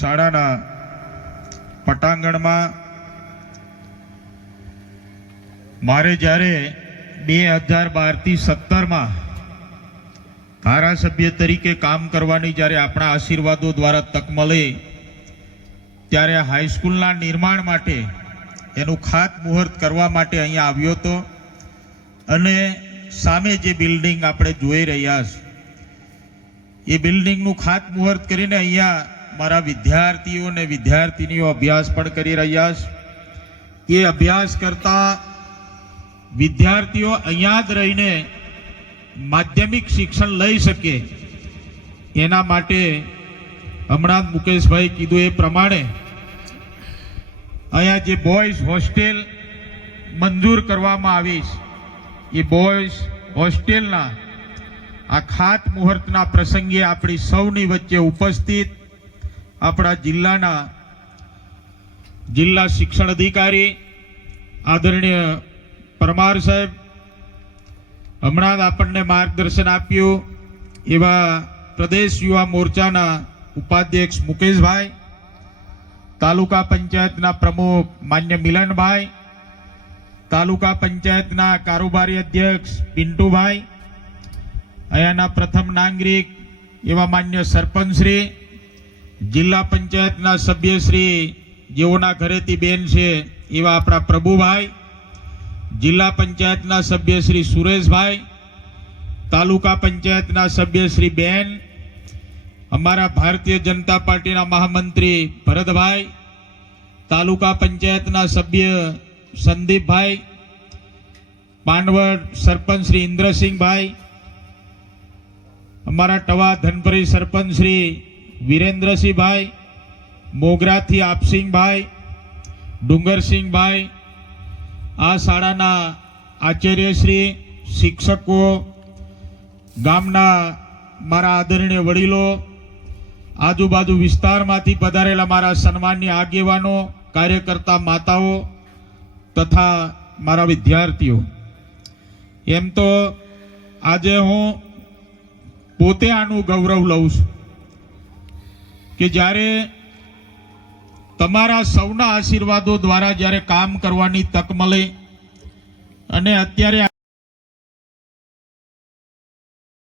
શાળાના પટાંગણમાં મારે જ્યારે બે હજાર બારથી સત્તરમાં ધારાસભ્ય તરીકે કામ કરવાની જ્યારે આપણા આશીર્વાદો દ્વારા તક મળે, ત્યારે હાઈસ્કૂલના નિર્માણ માટે એનું ખાતમુહૂર્ત કરવા માટે અહીંયા આવ્યો હતો અને સામે જે બિલ્ડિંગ આપણે જોઈ રહ્યા છે, એ બિલ્ડિંગનું ખાતમુહૂર્ત કરીને અહીંયા મારા વિદ્યાર્થીઓ અને વિદ્યાર્થીનીઓ અભ્યાસ પણ કરી રહ્યા છે. એ અભ્યાસ કરતા વિદ્યાર્થીઓ અહીંયા જ રહીને માધ્યમિક શિક્ષણ લઈ શકે. એના માટે હમણાં મુકેશભાઈ કીધું એ પ્રમાણે અહીંયા જે બોયઝ હોસ્ટેલ મંજૂર કરવામાં આવી એ બોયઝ હોસ્ટેલના આ ખાત મુહૂર્તના પ્રસંગે આપણી સૌની વચ્ચે ઉપસ્થિત આપણા જિલ્લાના જિલ્લા શિક્ષણ અધિકારી આદરણીય પરમાર સાહેબ, હમણાં આપણને માર્ગદર્શન આપ્યું એવા પ્રદેશ યુવા મોરચાના ઉપાધ્યક્ષ મુકેશભાઈ, તાલુકા પંચાયતના પ્રમુખ માન્ય મિલનભાઈ, તાલુકા પંચાયતના કારોબારી અધ્યક્ષ પિન્ટુભાઈ, અહીંયાના પ્રથમ નાગરિક એવા માન્ય સરપંચશ્રી જિલ્લા પંચાયતના સભ્યશ્રી જેઓના ઘરેથી બેન છે એવા આપણા પ્રભુભાઈ, જિલ્લા પંચાયતના સભ્ય શ્રી સુરેશભાઈ, તાલુકા પંચાયતના સભ્ય શ્રી બેન, અમારા ભારતીય જનતા પાર્ટીના મહામંત્રી ભરતભાઈ, તાલુકા પંચાયતના સભ્ય સંદીપભાઈ પાંડવડ સરપંચ શ્રી ઇન્દ્રસિંહભાઈ, અમારા ટવા ધનપરી સરપંચ શ્રી વિરેન્દ્રસિંહભાઈ, મોગરાથી આપસિંહભાઈ, ડુંગરસિંહભાઈ, આ શાળાના આચાર્યશ્રી, શિક્ષકો, ગામના મારા આદરણીય વડીલો, આજુબાજુ વિસ્તારમાંથી પધારેલા મારા સન્માનની આગેવાનો, કાર્યકર્તા માતાઓ તથા મારા વિદ્યાર્થીઓ. એમ તો આજે હું પોતે આનું ગૌરવ લઉં છું. કે જ્યારે તમારા સૌના આશીર્વાદો દ્વારા જ્યારે કામ કરવાની તક મળે અને અત્યારે